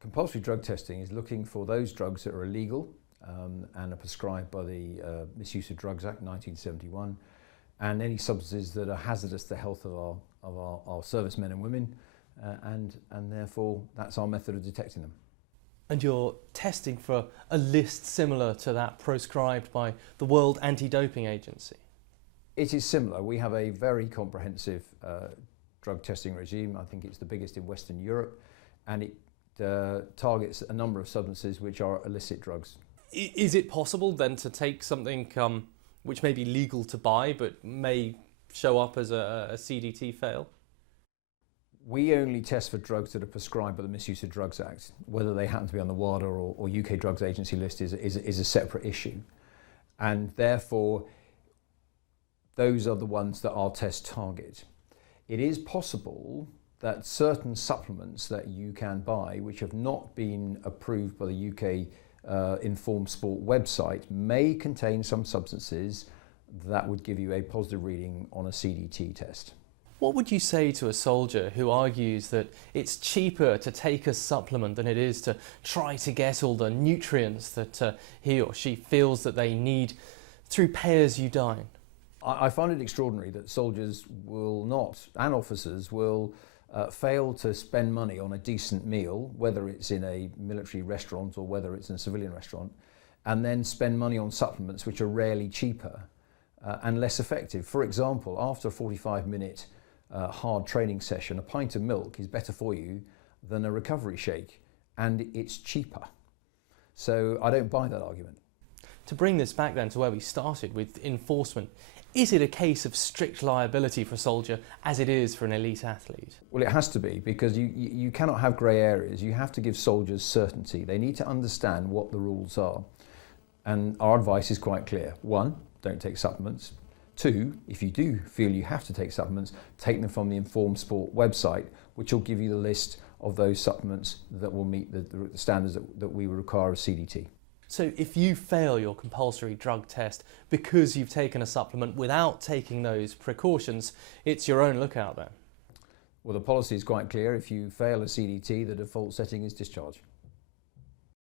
Compulsory drug testing is looking for those drugs that are illegal and are prescribed by the Misuse of Drugs Act 1971, and any substances that are hazardous to the health of our servicemen and women, and therefore that's our method of detecting them. And you're testing for a list similar to that proscribed by the World Anti-Doping Agency? It is similar. We have a very comprehensive drug testing regime. I think it's the biggest in Western Europe, and it targets a number of substances which are illicit drugs. Is it possible then to take something which may be legal to buy but may show up as a CDT fail? We only test for drugs that are prescribed by the Misuse of Drugs Act. Whether they happen to be on the WADA or UK Drugs Agency list is a separate issue. And therefore, those are the ones that our tests target. It is possible that certain supplements that you can buy, which have not been approved by the UK Informed Sport website, may contain some substances that would give you a positive reading on a CDT test. What would you say to a soldier who argues that it's cheaper to take a supplement than it is to try to get all the nutrients that he or she feels that they need through pay-as-you-dine? I find it extraordinary that soldiers will not, and officers will, fail to spend money on a decent meal, whether it's in a military restaurant or whether it's in a civilian restaurant, and then spend money on supplements which are rarely cheaper and less effective. For example, after a 45-minute hard training session, a pint of milk is better for you than a recovery shake, and it's cheaper. So I don't buy that argument. To bring this back then to where we started with enforcement, is it a case of strict liability for a soldier as it is for an elite athlete? Well, it has to be, because you cannot have grey areas. You have to give soldiers certainty. They need to understand what the rules are. And our advice is quite clear. 1, don't take supplements. 2, if you do feel you have to take supplements, take them from the Informed Sport website, which will give you the list of those supplements that will meet the standards that we require of CDT. So if you fail your compulsory drug test because you've taken a supplement without taking those precautions, it's your own lookout then? Well, the policy is quite clear. If you fail a CDT, the default setting is discharge.